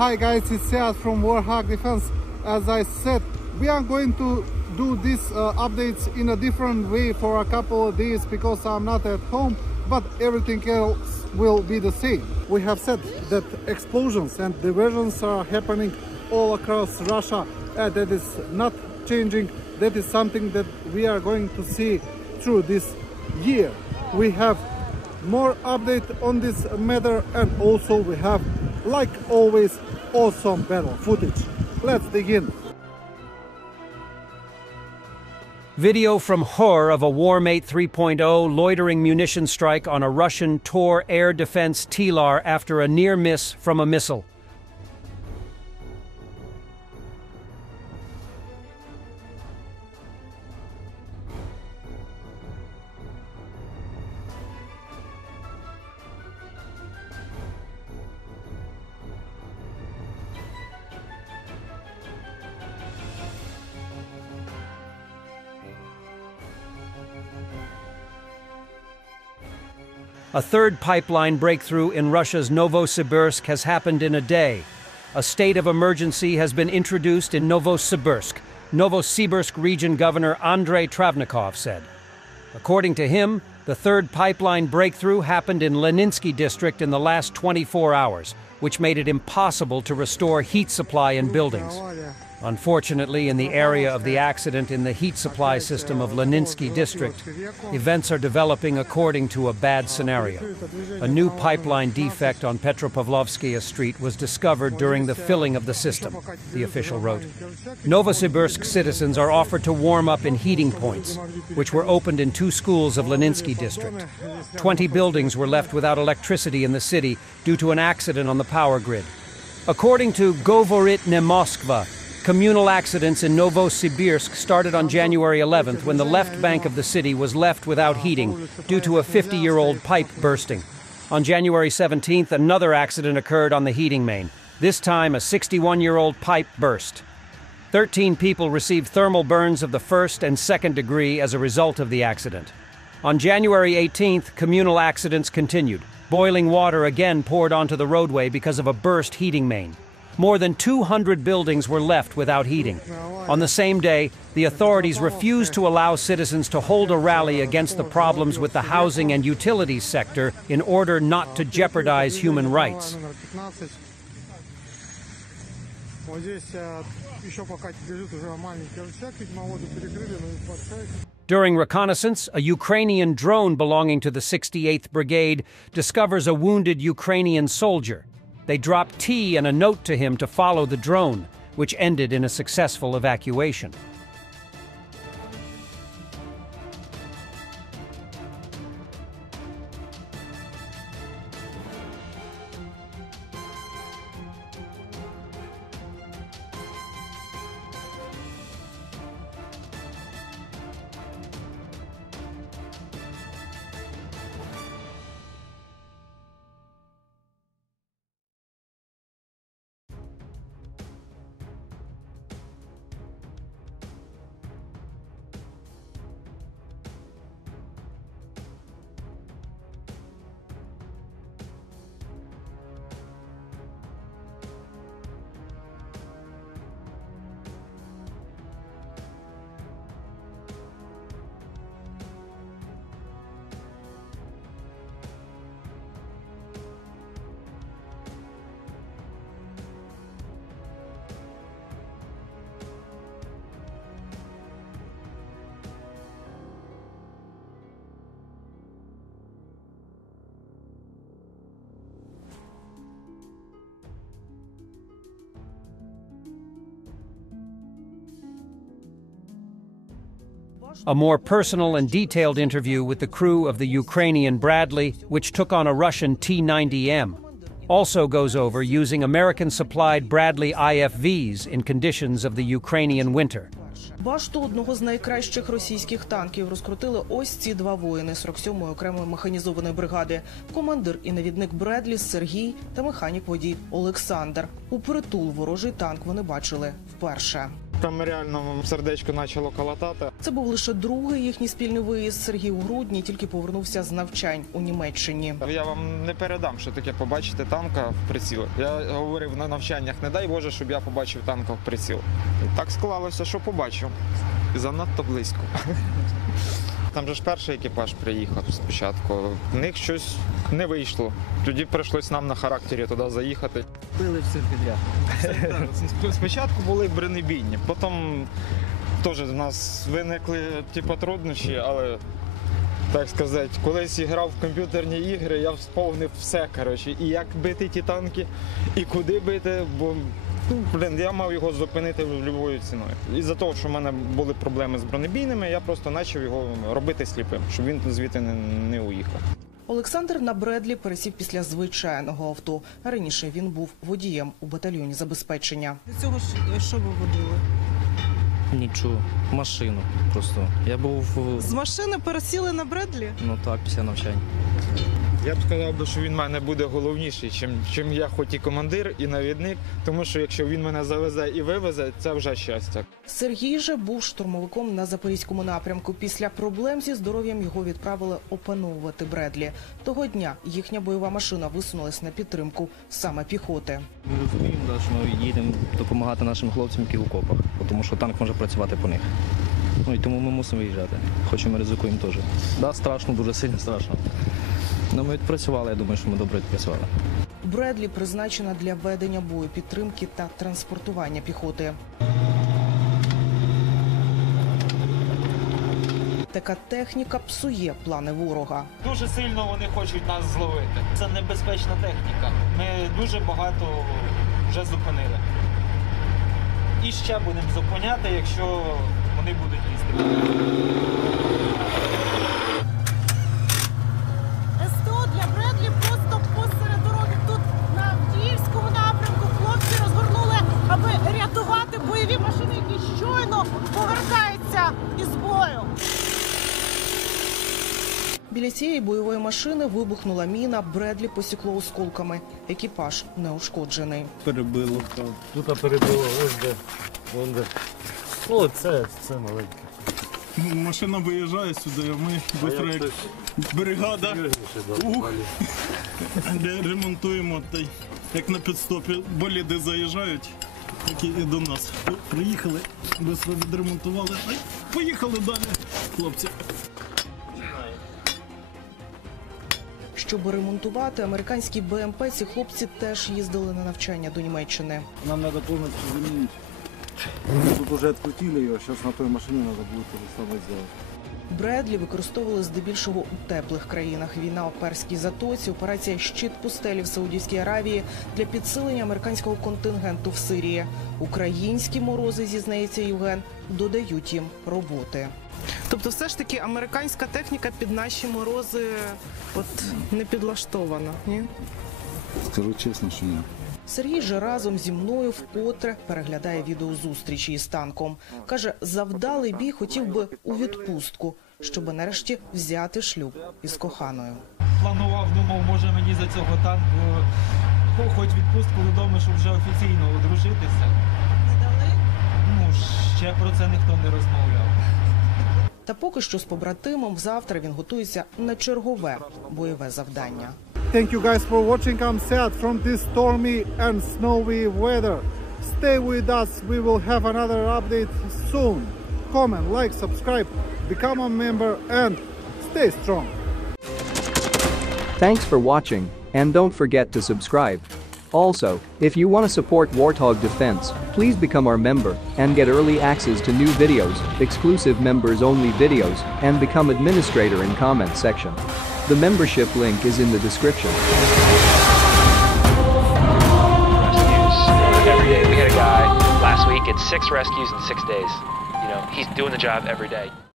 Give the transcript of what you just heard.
Hi guys, it's Seat from Warthog Defense. As I said, we are going to do these updates in a different way for a couple of days because I'm not at home, but everything else will be the same. We have said that explosions and diversions are happening all across Russia, and that is not changing. That is something that we are going to see through this year. We have more update on this matter, and also we have, like always, awesome battle footage. Let's begin. Video from Hor of a Warmate 3.0 loitering munition strike on a Russian Tor air defense TLAR after a near miss from a missile. A third pipeline breakthrough in Russia's Novosibirsk has happened in a day. A state of emergency has been introduced in Novosibirsk, Novosibirsk Region Governor Andrei Travnikov said. According to him, the third pipeline breakthrough happened in Leninsky district in the last 24 hours, which made it impossible to restore heat supply in buildings. Unfortunately, in the area of the accident in the heat supply system of Leninsky district, events are developing according to a bad scenario. A new pipeline defect on Petropavlovskaya Street was discovered during the filling of the system, the official wrote. Novosibirsk citizens are offered to warm up in heating points, which were opened in 2 schools of Leninsky district. 20 buildings were left without electricity in the city due to an accident on the power grid. According to Govoritne Moskva, communal accidents in Novosibirsk started on January 11th when the left bank of the city was left without heating due to a 50-year-old pipe bursting. On January 17th, another accident occurred on the heating main. This time, a 61-year-old pipe burst. 13 people received thermal burns of the 1st and 2nd degree as a result of the accident. On January 18th, communal accidents continued. Boiling water again poured onto the roadway because of a burst heating main. More than 200 buildings were left without heating. On the same day, the authorities refused to allow citizens to hold a rally against the problems with the housing and utilities sector in order not to jeopardize human rights. During reconnaissance, a Ukrainian drone belonging to the 68th Brigade discovers a wounded Ukrainian soldier. They dropped tea and a note to him to follow the drone, which ended in a successful evacuation. A more personal and detailed interview with the crew of the Ukrainian Bradley, which took on a Russian T-90M, also goes over using American-supplied Bradley IFVs in conditions of the Ukrainian winter. Башту одного з найкращих російських танків розкрутили ось ці 2 воїни 47-ї окремої механізованої бригади. Командир і навідник Бредлі Сергій та механік-водій Олександр. Упритул ворожий танк вони бачили вперше. Там реально сердечко почало калатати. Це був лише другий їхній спільний виїзд. Сергій у грудні тільки повернувся з навчань у Німеччині. Я вам не передам, що таке побачити танка в приціл. Я говорив на навчаннях, не дай Боже, щоб я побачив танка в приціл. І так склалося, що побачив. І занадто близько. Там же ж перший екіпаж приїхав спочатку. В них щось не вийшло. Тоді прийшлось нам на характері туди заїхати. Пили все підряд. Спочатку були бронебійні, потім теж в нас виникли труднощі, але, так сказати, колись грав в комп'ютерні ігри, я сповнив все, коротше, і як бити ті танки, і куди бити, бо я мав його зупинити будь-якою ціною. Із-за того, що в мене були проблеми з бронебійними, я просто почав його робити сліпим, щоб він звідти не уїхав. Олександр на Бредлі пересів після звичайного авто. Раніше він був водієм у батальйоні забезпечення. До цього що ви водили? Нічого, машину просто. Я був, З машини пересіли на Бредлі? ну так, після навчання. Я б сказав, що він в мене буде головніший, чим я хоч і командир, і навідник, тому що якщо він мене завезе і вивезе, це вже щастя. Сергій же був штурмовиком на Запорізькому напрямку. Після проблем зі здоров'ям його відправили опановувати Бредлі. Того дня їхня бойова машина висунулась на підтримку саме піхоти. Ми розуміємо, що ми їдемо допомагати нашим хлопцям, які в окопах, тому що танк може працювати по них. Ну і тому ми мусимо виїжджати, хоч і ми ризикуємо теж. Да, страшно, дуже сильно страшно. Ну, ми відпрацювали, я думаю, що ми добре відпрацювали. Бредлі призначена для ведення бою, підтримки та транспортування піхоти. Така техніка псує плани ворога. Дуже сильно вони хочуть нас зловити. Це небезпечна техніка. Ми дуже багато вже зупинили. І ще будемо зупиняти, якщо вони будуть лізти. СТО для Бредлі просто посеред дороги. Тут на Авдіївському напрямку хлопці розгорнули, аби рятувати бойові машини, які щойно повертаються із бою. Біля цієї бойової машини вибухнула міна, Бредлі посікло осколками. Екіпаж не ушкоджений. Перебило. Тут перебило, ось де, вон де. О, це маленьке. Машина виїжджає сюди, а ми швидко як бригада ремонтуємо, як на підстопі. Боліди заїжджають, так і до нас. Приїхали, швидко відремонтували, поїхали далі, хлопці. Щоб ремонтувати американські БМП, ці хлопці теж їздили на навчання до Німеччини. Нам треба повністю замінити. Мы тут уже открутили ее, сейчас на той машине надо будет то же самое сделать. Бредлі використовували здебільшого у теплих країнах. Війна у Перській затоці, операція «Щит пустелі» в Саудівській Аравії для підсилення американського контингенту в Сирії. Українські морози, зізнається Євген, додають їм роботи. Тобто все ж таки американська техніка під наші морози не підлаштована, ні? Скажу честно, что нет. Сергій же разом зі мною вкотре переглядає відеозустрічі із танком. Каже, завдалий бій хотів би у відпустку, щоб нарешті взяти шлюб із коханою. Планував, думав, може мені за цього танку хоч відпустку додому, щоб вже офіційно одружитися. Не дали? Ну, ще про це ніхто не розмовляв. Та поки що з побратимом завтра він готується на чергове бойове завдання. Thank you guys for watching. I'm sad from this stormy and snowy weather. Stay with us. We will have another update soon. Comment, like, subscribe, become a member and stay strong. Thanks for watching, and don't forget to subscribe. Also, if you want to support Warthog Defense, please become our member and get early access to new videos, exclusive members-only videos, and become administrator in comment section. The membership link is in the description. Rescues every day. We had a guy last week, it's 6 rescues in 6 days. You know, he's doing the job every day.